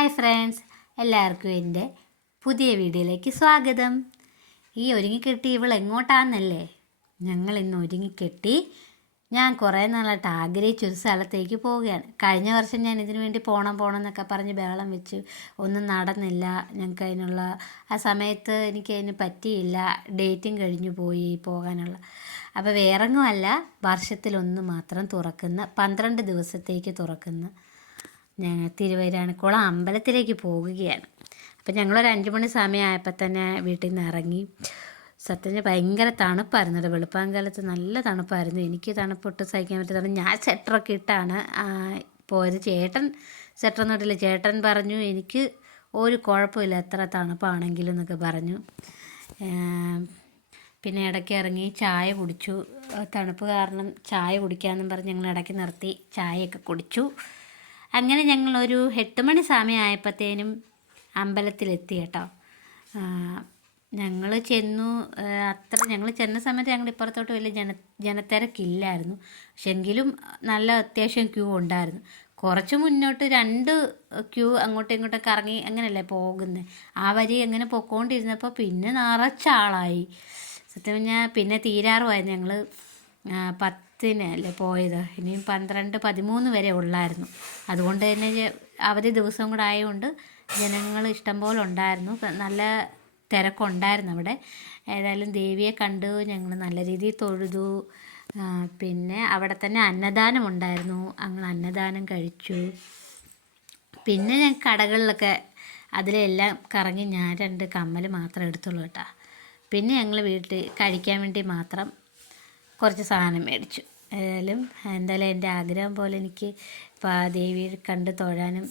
Hi friends, എല്ലാവർക്കും എൻ്റെ പുതിയ വീഡിയോയിലേക്ക് സ്വാഗതം. ഈ ഒരുങ്ങിക്കെട്ടി ഇവൾ എങ്ങോട്ടാണെന്നല്ലേ? ഞങ്ങൾ ഇന്ന് ഒരുങ്ങിക്കെട്ടി ഞാൻ കുറേ നാളായിട്ട് ആഗ്രഹിച്ചൊരു സ്ഥലത്തേക്ക് പോവുകയാണ്. കഴിഞ്ഞ വർഷം ഞാൻ ഇതിനു വേണ്ടി പോകണം എന്നൊക്കെ പറഞ്ഞ് ബഹളം വെച്ച് ഒന്നും നടന്നില്ല. ഞങ്ങൾക്ക് അതിനുള്ള ആ സമയത്ത് എനിക്കതിന് പറ്റിയില്ല. ഡേറ്റും കഴിഞ്ഞു പോയി പോകാനുള്ള. അപ്പോൾ വേറെങ്ങുമല്ല, വർഷത്തിലൊന്ന് മാത്രം തുറക്കുന്ന 12 ദിവസത്തേക്ക് തുറക്കുന്ന ഞങ്ങൾ തിരുവൈരാണിക്കുളം അമ്പലത്തിലേക്ക് പോകുകയാണ്. അപ്പം ഞങ്ങളൊരു 5 മണി സമയമായപ്പോൾ തന്നെ വീട്ടിൽ നിന്ന് ഇറങ്ങി. സത്യത്തിൽ ഭയങ്കര തണുപ്പായിരുന്നു. വെളുപ്പാങ്കാലത്ത് നല്ല തണുപ്പായിരുന്നു. എനിക്ക് തണുപ്പൊട്ട് സഹിക്കാൻ പറ്റാത്തത് ഞാൻ സ്വെറ്ററൊക്കെ ഇട്ടാണ് പോയത്. ചേട്ടൻ സ്വെറ്ററൊന്നും ഇട്ടില്ല. ചേട്ടൻ പറഞ്ഞു എനിക്ക് ഒരു കുഴപ്പമില്ല എത്ര തണുപ്പാണെങ്കിലും എന്നൊക്കെ പറഞ്ഞു. പിന്നെ ഇടയ്ക്ക് ഇറങ്ങി ചായ കുടിച്ചു. തണുപ്പ് കാരണം ചായ കുടിക്കാമെന്നും പറഞ്ഞ് ഞങ്ങൾ ഇടയ്ക്ക് നിർത്തി ചായയൊക്കെ കുടിച്ചു. അങ്ങനെ ഞങ്ങളൊരു 8 മണി സമയമായപ്പോഴത്തേനും അമ്പലത്തിലെത്തി കേട്ടോ. ഞങ്ങൾ ചെന്നു. ഞങ്ങൾ ചെന്ന സമയത്ത് ഞങ്ങളുടെ ഇപ്പുറത്തോട്ട് വലിയ ജനത്തിരക്കില്ലായിരുന്നു. പക്ഷെ എങ്കിലും നല്ല അത്യാവശ്യം ക്യൂ ഉണ്ടായിരുന്നു. കുറച്ച് മുന്നോട്ട് 2 ക്യൂ അങ്ങോട്ടും ഇങ്ങോട്ടൊക്കെ ഇറങ്ങി അങ്ങനെയല്ലേ പോകുന്നത്. ആ വരി അങ്ങനെ പൊക്കോണ്ടിരുന്നപ്പോൾ പിന്നെ നിറച്ച ആളായി. സത്യം പറഞ്ഞാൽ പിന്നെ തീരാറുമായിരുന്നു. ഞങ്ങൾ 10-നല്ലേ പോയത്. ഇനിയും 12, 13 വരെ ഉള്ളായിരുന്നു. അതുകൊണ്ട് തന്നെ അവധി ദിവസം കൂടെ ആയതുകൊണ്ട് ജനങ്ങൾ ഇഷ്ടംപോലെ ഉണ്ടായിരുന്നു. നല്ല തിരക്കുണ്ടായിരുന്നു അവിടെ. ഏതായാലും ദേവിയെ കണ്ടു. ഞങ്ങൾ നല്ല രീതിയിൽ തൊഴുതു. പിന്നെ അവിടെ തന്നെ അന്നദാനം ഉണ്ടായിരുന്നു. ഞങ്ങൾ അന്നദാനം കഴിച്ചു. പിന്നെ ഞാൻ കടകളിലൊക്കെ അതിലെല്ലാം കറങ്ങി ഞാൻ 2 കമ്മൽ മാത്രമേ എടുത്തുള്ളൂ കേട്ടോ. പിന്നെ ഞങ്ങൾ വീട്ടിൽ കഴിക്കാൻ വേണ്ടി മാത്രം കുറച്ച് സാധനം മേടിച്ചു. എന്തായാലും എൻ്റെ ആഗ്രഹം പോലെ എനിക്ക് ദേവിയെ കണ്ട് തൊഴാനും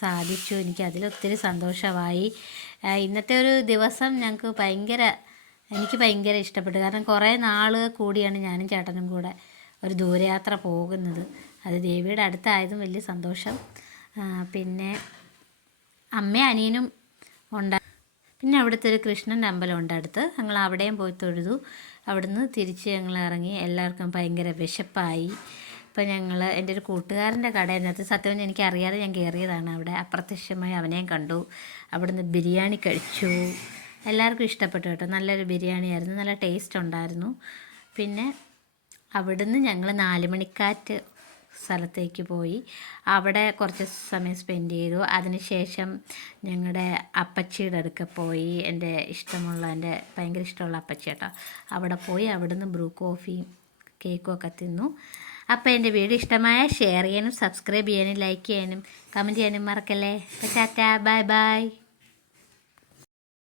സാധിച്ചു. എനിക്ക് അതിലൊത്തിരി സന്തോഷമായി. ഇന്നത്തെ ഒരു ദിവസം എനിക്ക് ഭയങ്കര ഇഷ്ടപ്പെട്ടു. കാരണം കുറേ നാൾ കൂടിയാണ് ഞാനും ചേട്ടനും കൂടെ ഒരു ദൂരയാത്ര പോകുന്നത്. അത് ദേവിയുടെ അടുത്തായതും വലിയ സന്തോഷം. പിന്നെ അമ്മയും അനിയനും പിന്നെ അവിടുത്തെ ഒരു കൃഷ്ണൻ്റെ അമ്പലമുണ്ട് അടുത്ത്. ഞങ്ങൾ അവിടെയും പോയി തൊഴുതു. അവിടുന്ന് തിരിച്ച് ഞങ്ങൾ ഇറങ്ങി. എല്ലാവർക്കും ഭയങ്കര വിശപ്പായി. ഇപ്പം എൻ്റെ ഒരു കൂട്ടുകാരൻ്റെ കടയിനകത്ത് സത്യം എനിക്കറിയാതെ ഞാൻ കയറിയതാണ്. അവിടെ അപ്രത്യക്ഷമായി അവനെയും കണ്ടു. അവിടുന്ന് ബിരിയാണി കഴിച്ചു. എല്ലാവർക്കും ഇഷ്ടപ്പെട്ടു കേട്ടോ. നല്ലൊരു ബിരിയാണിയായിരുന്നു. നല്ല ടേസ്റ്റ് ഉണ്ടായിരുന്നു. പിന്നെ അവിടുന്ന് ഞങ്ങൾ 4 മണിക്കാറ്റ് സ്ഥലത്തേക്ക് പോയി. അവിടെ കുറച്ച് സമയം സ്പെൻഡ് ചെയ്തു. അതിനുശേഷം ഞങ്ങളുടെ അപ്പച്ചിയുടെ അടുക്ക പോയി. എൻ്റെ ഭയങ്കര ഇഷ്ടമുള്ള അപ്പച്ചി കേട്ടോ. അവിടെ പോയി അവിടുന്ന് ബ്രൂ കോഫിയും കേക്കും ഒക്കെ തിന്നു. അപ്പോൾ എൻ്റെ വീഡിയോ ഇഷ്ടമായ ഷെയർ ചെയ്യാനും സബ്സ്ക്രൈബ് ചെയ്യാനും ലൈക്ക് ചെയ്യാനും കമൻറ്റ് ചെയ്യാനും മറക്കല്ലേ. അപ്പോൾ ടാറ്റാ, ബൈ ബൈ.